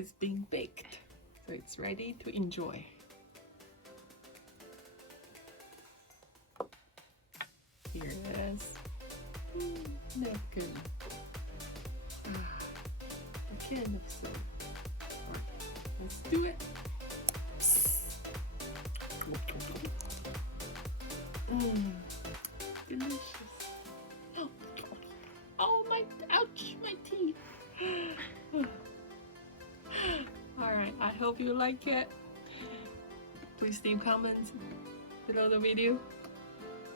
is being baked, so it's ready to enjoy. Here it is. Napkin. A can of soap. Alright, let's do it. Delicious. Oh my, ouch, my teeth. Alright, I hope you like it. Please leave comments below the video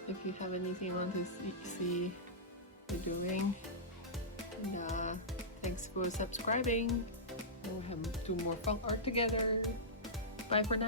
if you have anything you want to see me doing. And thanks for subscribing. We'll have do more fun art together. Bye for now.